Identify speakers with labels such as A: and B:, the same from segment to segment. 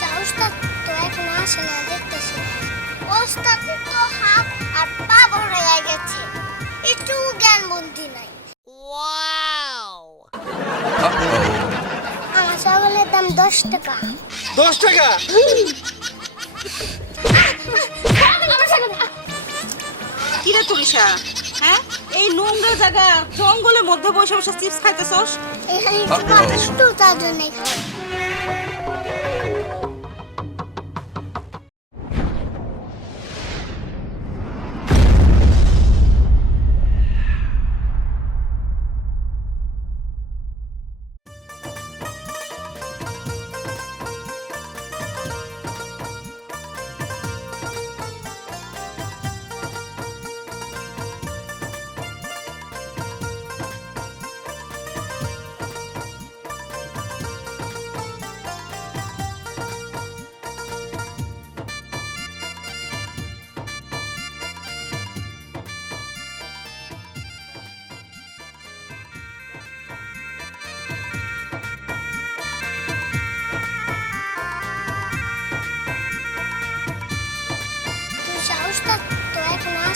A: সাহসটা তো এখন আসে না দেখতেছি। ওস্তাদের তো হাত আর পা বড় হয়ে গেছে একটু জ্ঞান বুদ্ধি নাই। আমার ছাগলের দাম দশ টাকা।
B: দশ টাকা?
C: কিরে তুলিশা? হ্যাঁ? এই নোংরা জায়গা জঙ্গলের মধ্যে বসে বসে চিপস খাইতেছস?
A: এখানে একটু তো তার জন্যই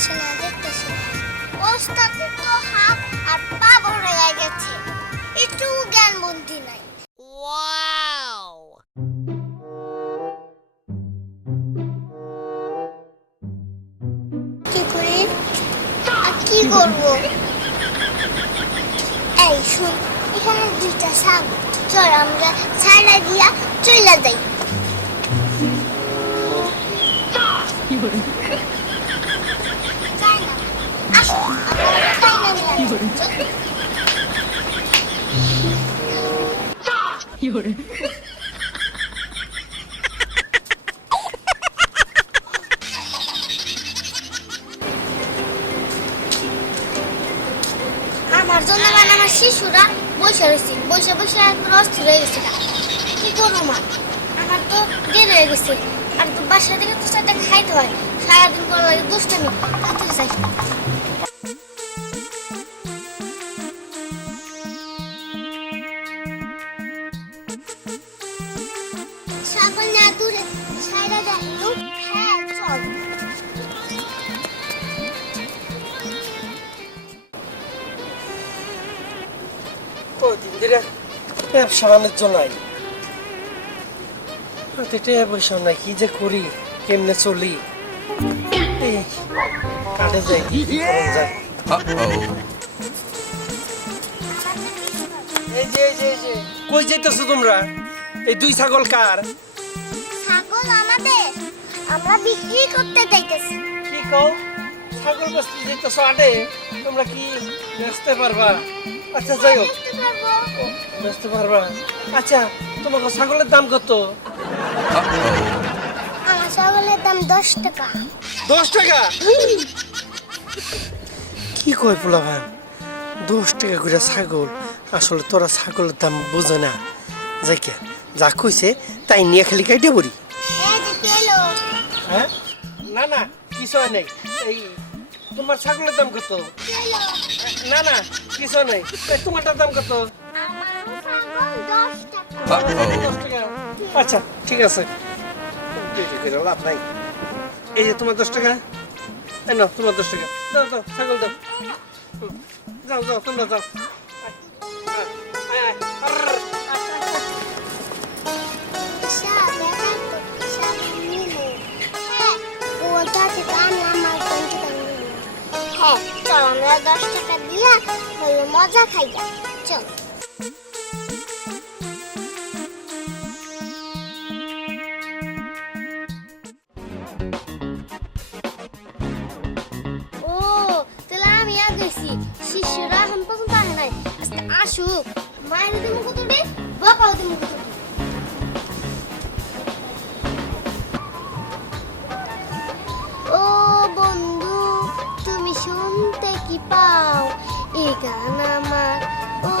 A: আসে না দেখতেছি? ওস্তাদের তো হাত আর পা হয়ে গেছে। একটু জ্ঞান বুদ্ধি নাই। কি করি? আর কি করব? এই শুন এখানে দুইটা সাপ চল আমরা ছাড়া দিয়া চলে যাই। যাই নিয়ে আসি। আমার জন্য মানে আমার শিশুরা বসে রয়েছে। বসে বসে একবার অস্থির হয়ে গেছে। কি করব মা? আমার তো দেরি হয়ে গেছে। আর তো বাসা থেকে তো সেটা খাইতে হয়। সারাদিন করা লাগে ছাগল না দূরে সাইরা দেয়। হ্যাঁ চল।
B: কদিন ধরে ব্যবসা বাণিজ্য নাই। হাতে পয়সা নাই কি যে করি কেমনে চলি? কাটে যাই কই যাইতেছো তোমরা? এই দুই ছাগল কার?
A: ছাগল আমাদের। আমরা বিক্রি করতে যাইতেছি।
B: কি কও? ছাগল বেচতে যাইতেছো আটে? তোমরা কি বেচতে পারবা? আচ্ছা যাই হোক। বেচতে পারবা। আচ্ছা তোমাকে ছাগলের দাম কত?
A: আমার ছাগলের দাম দশ টাকা।
B: দশ টাকা? কি কয় পোলা ভাই? দশ টাকা করে ছাগল। আসলে তোরা ছাগলের দাম বুঝে না। যাইকে যা কইছে তাই নিয়ে খালি কাইটে পড়ি। হ্যাঁ? না না কিছু নাই। এই তোমার ছাগলের দাম কত? না না কিছু নাই। এই তোমারটার দাম কত? আচ্ছা ঠিক আছে। লাভ নাই। এই যে তোমার দশ টাকা? এই নাও তোমার দশ টাকা। দাও দাও ছাগল দাও। যাও যাও তোমরা যাও
A: হলো মজা খাই চল। ও, তাহলে আমি আর গেছি। শিষ্যরা এখন পর্যন্ত আসে নাই। আসুক। মায়ের মুখ তুলি বাপাও দিকে মুখ কি পাও এই গান আমার, ও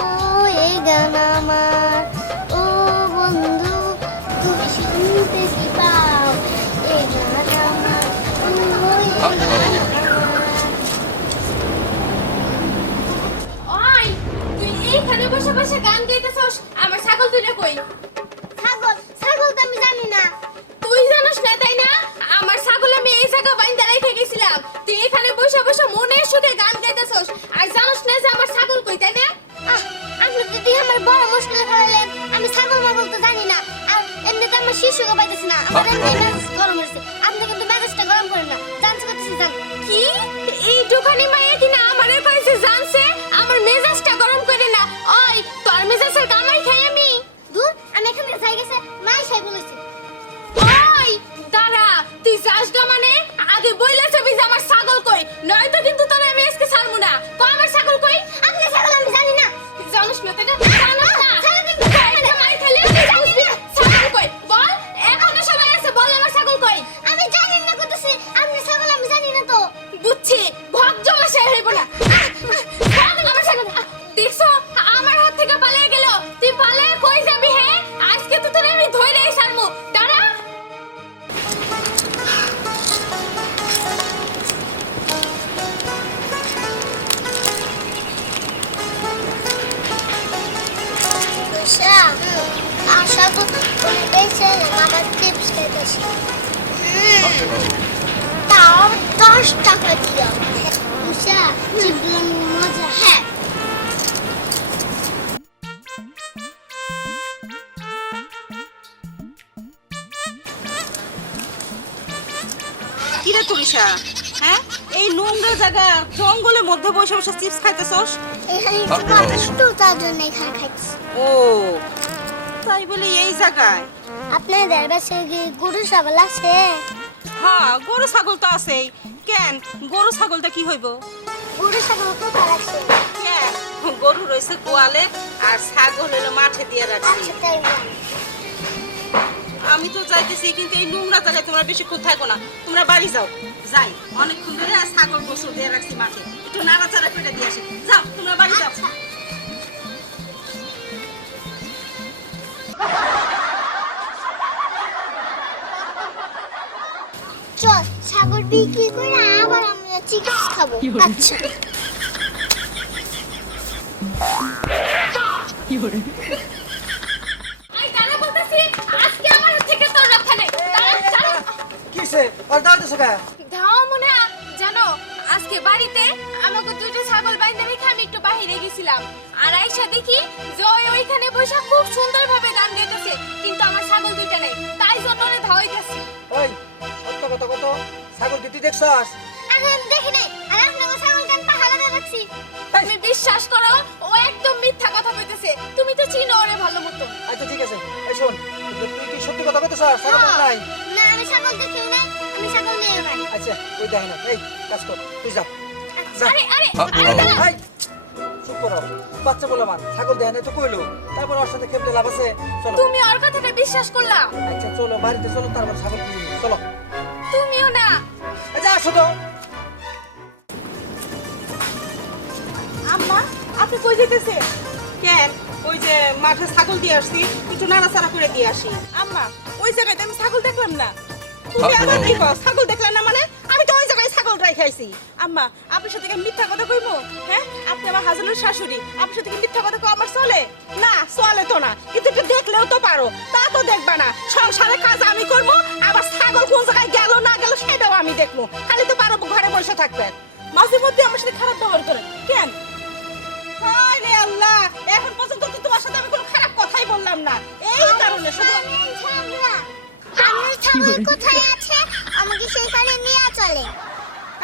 A: এই গান আমার। ও বন্ধু, তুমি শুনতে কি পাও? এই গান আমার, ও এই গান
D: এইখানে বসে বসে গান গাইতেছস? আমার ছাগল তুই কই?
A: আমার পাইতেছি না আমার এমনি মেজাজ গরম হয়েছে। আপনি কিন্তু মেজাজটা গরম করেন না। জানতে করতেছি জান।
D: কি? এই দোকানি মাইয়া কিনা আমারে কইছে জানছে? আমার মেজাজটা গরম করে না। ওই তোর মেজাজের কামাই খাই আমি।
A: দূর আমি এখান থেকে যাই গেছে মাই সাই বলেছি।
D: ওই দাঁড়া তুই যাস গা মানে? আগে বইলে ছবি যে আমার ছাগল কই নয়তো কিন্তু তোর আমি আজকে ছাড়বো না। কো আমার ছাগল কই?
A: আপনি ছাগল আমি জানি না।
D: জানিস না তাই না
C: কিরে তুলিশা? হ্যাঁ? এই নোংরা জায়গা জঙ্গলের মধ্যে বসে বসে চিপস খাইতেছস?
A: তার জন্য এখানে খাইছি
C: ও তাই বলি এই জায়গায়।
A: আপনাদের বাসে কি গরু ছাগল আছে?
C: হ্যাঁ গরু ছাগল তো আছেই। কেন? গরু ছাগলটা কি হইব?
A: গরু ছাগল কোথায় আছে।
C: কেন? গরু রয়েছে গোয়ালে আর ছাগল হলো মাঠে দিয়ে রাখছি।
A: আচ্ছা।
C: আমি তো যাইতেছি কিন্তু এই নোংরা জায়গায় তোমরা বেশিক্ষণ থাকো না। তোমরা বাড়ি যাও। যাই অনেকক্ষণ ধরে আর ছাগল গোসল দিয়ে রাখছি মাঠে। একটু নাড়াচাড়া করে দিয়ে আসি। যাও তোমরা বাড়ি যাও।
A: চল ছাগল বিক্রি করে আবার আমরা চিকেন খাব। আচ্ছা।
D: আই দাঁড়া বলতেছি আজকে আমার হাত থেকে তোর রক্ষা নেই দাঁড়া দাঁড়া
B: কিসে আর দাঁড়াতেছো কে?
D: ধাও মনে জানো আজকে বাড়িতে আমাকে ছাগল বাইন্দা রেখে আমি একটু বাইরে গেছিলাম। আর আইসা দেখি যে ওই ওইখানে বসে খুব সুন্দরভাবে গান গাইতেছে কিন্তু আমার ছাগল দুইটা নেই। তাই জন্য ওরে ধাওয়াইতেছি
B: ওই সত্য কথা কত? ছাগল কি তুই দেখছস?
A: আমি আমি দেখি নাই আর আপনাকে ছাগল কান পাহাড়ে রাখছি
D: তুমি বিশ্বাস করো ও একদম মিথ্যা কথা কইতেছে। তুমি তো চিনো ওরে ভালো মতো।
B: আচ্ছা ঠিক আছে। এই শোন তুই কি সত্যি কথা কইতেছস? ছাগল। নাই।
A: না আমি ছাগল দেখিও নাই। আমি ছাগল নিয়ে
B: আচ্ছা ওই দেখ না এই কাজ কর তুই যা। যা।
D: আরে আরে আরে দাঁড়া।
B: চুপ করো। বাচ্চা বলে আমার ছাগল দেয় না তো কইলো। তারপর ওর সাথে খেপলে লাভ আছে চলো।
D: তুমি ওর কথাটা বিশ্বাস করলা?
B: আচ্ছা চলো বাড়িতে চলো তারপর ছাগল কিনে চলো।
D: তুমিও না।
B: যা আসো তো।
C: আম্মা আপনি কই যেতেছে? কেন? ওই যে মাঠে ছাগল দিয়ে আসছি একটু নাড়াচাড়া করে দিয়ে আসি। আম্মা ওই জায়গায় আমি ছাগল দেখলাম না। তুমি আবার কি কও? ছাগল দেখলাম না মানে? আমি তো ওই জায়গায় ছাগল রাখাইছি আম্মা আপনার সাথে মিথ্যা কথা কইবো হ্যাঁ? আপনি আমার হাজবেন্ডের শাশুড়ি আপনার সাথে মিথ্যা কথা কও? আমার চলে? না চলে তো না। কিন্তু একটু দেখলেও তো পারো। তা তো দেখবা না। সংসারে কাজ আমি করব আবার ছাগল কোন জায়গায় গেল না গেল সেটাও আমি দেখব। খালি তো পারো ঘরে বসে থাকবে। মাঝে মধ্যে আমার সাথে খারাপ ব্যবহার করে। কেন? আল্লাহ! এখন পর্যন্ত তো তোমার সাথে আমি কোনো খারাপ কথাই বললাম না। এই কারণে শুধু
A: আমার ছাগল কোথায় আছে? আমাকে সেখানে নিয়ে চলে।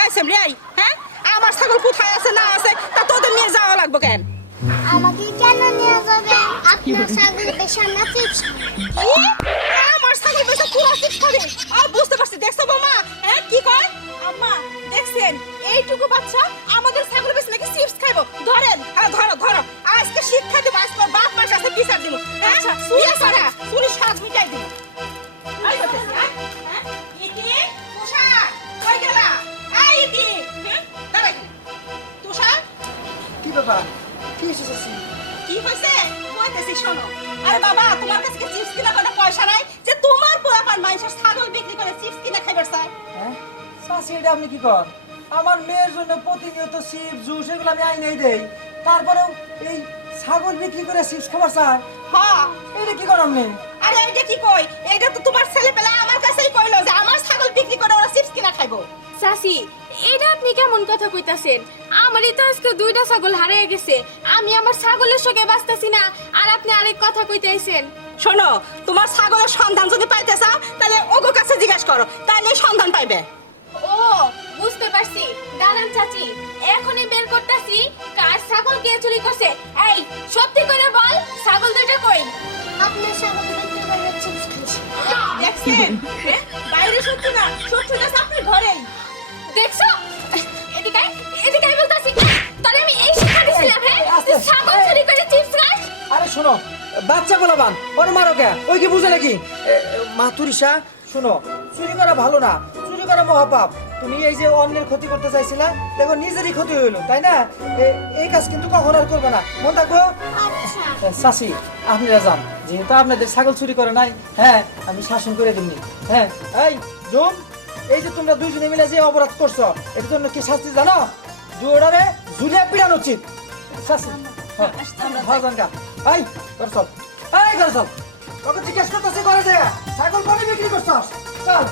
C: এই সামনে আই হ্যাঁ? আমার ছাগল কোথায় আছে না আছে তা তোদের নিয়ে যাওয়া লাগবে কেন?
A: আমাকে কেন নিয়ে যাবে? আপনার ছাগল বেশি আমরা চিপস
C: আমার ছাগল বেশি পুরো চিপস খাবে আ বুঝতে পারছি। দেখছ বাবা হ্যাঁ কি কয়? আম্মা দেখছেন? এইটুকু বাচ্চা আমাদের ছাগল বেশি নাকি চিপস খাইবো? ধরেন হ্যাঁ ধরো ধরো। আজকে শিক্ষা দেবো আজকে বাপ মার কাছে বিচার দিব। আচ্ছা সুরি সারা সুরি সাজ মিটাই দিব।
B: কি ব্যাপার? কি এসেছিস
C: কি হয়েছে? কইতেছি শোনো। আরে বাবা তোমার কাছে কি চিপস কিনা কোনো পয়সা নাই? যে তোমার পোলাপান মানুষের ছাগল বিক্রি করে চিপস কিনা খাইবার চাই
B: হ্যাঁ? এটা আপনি কি কর? আমার মেয়ের জন্য প্রতিনিয়ত চিপস জুস এগুলো আমি আইনাই দেই। তারপরেও এই ছাগল বিক্রি করে চিপস খাবার স্যার?
C: হ্যাঁ।
B: এটা কি কর আপনি?
C: আরে এইটা কি কই? এইটা তো তোমার ছেলে পেলে আমার কাছেই কইলো যে আমার ছাগল বিক্রি করে ওরা চিপস কিনা খাইবো।
D: চাচি এটা আপনি কেমন কথা কইতাছেন? আমারই তো আজকে দুইটা ছাগল হারিয়ে গেছে। আমি আমার ছাগলের সঙ্গে বাঁচতেছি না। আর আপনি আরেক কথা কইতে আইছেন
C: শোনো তোমার ছাগলের সন্ধান যদি পাইতে চাও তাহলে ওগো কাছে জিজ্ঞেস করো তাহলে সন্ধান পাইবে।
D: ও বুঝতে পারছি। দাঁড়ান চাচি এখনই বের করতেছি কার ছাগল কে চুরি করছে। এই সত্যি করে বল ছাগল দুইটা কই?
A: আপনার করে চিপস খাইছি
C: দেখছেন? হ্যাঁ? বাইরে সত্যি না সত্যিটা আপনার ঘরেই।
D: দেখছ? এদিকে এদিকে বলতাছি। তাহলে আমি এই শিক্ষা দিছিলাম হ্যাঁ? ছাগল চুরি করে চিপস খাস
E: আরে শোনো বাচ্চা গোলাবান ওর মারো কে ওই কি বুঝে নাকি এ, এ, মা তুরিসা শোনো চুরি করা ভালো না চুরি করা মহাপাপ। তুমি এই যে অন্যের ক্ষতি করতে চাইছিলা দেখো নিজেরই ক্ষতি হইল তাই না? এ- এই কাজ কিন্তু কখনো আর করবে না। মন থাকব
A: আচ্ছা।
E: চাষি আপনারা যান। যেহেতু আপনাদের ছাগল চুরি করে নাই হ্যাঁ আমি শাসন করে দিমনি। হ্যাঁ এই জুম এই যে তোমরা দুইজনে মিলে যে অপরাধ করছ এটার জন্য কি শাস্তি জানো? জুয়ারে ঝুলিয়ে পিড়ানো উচিত। শাস্তি? হ্যাঁ। এই কর এই তোকে জিজ্ঞেস করতে করে যায় ছাগল কবে বিক্রি করছস? চল।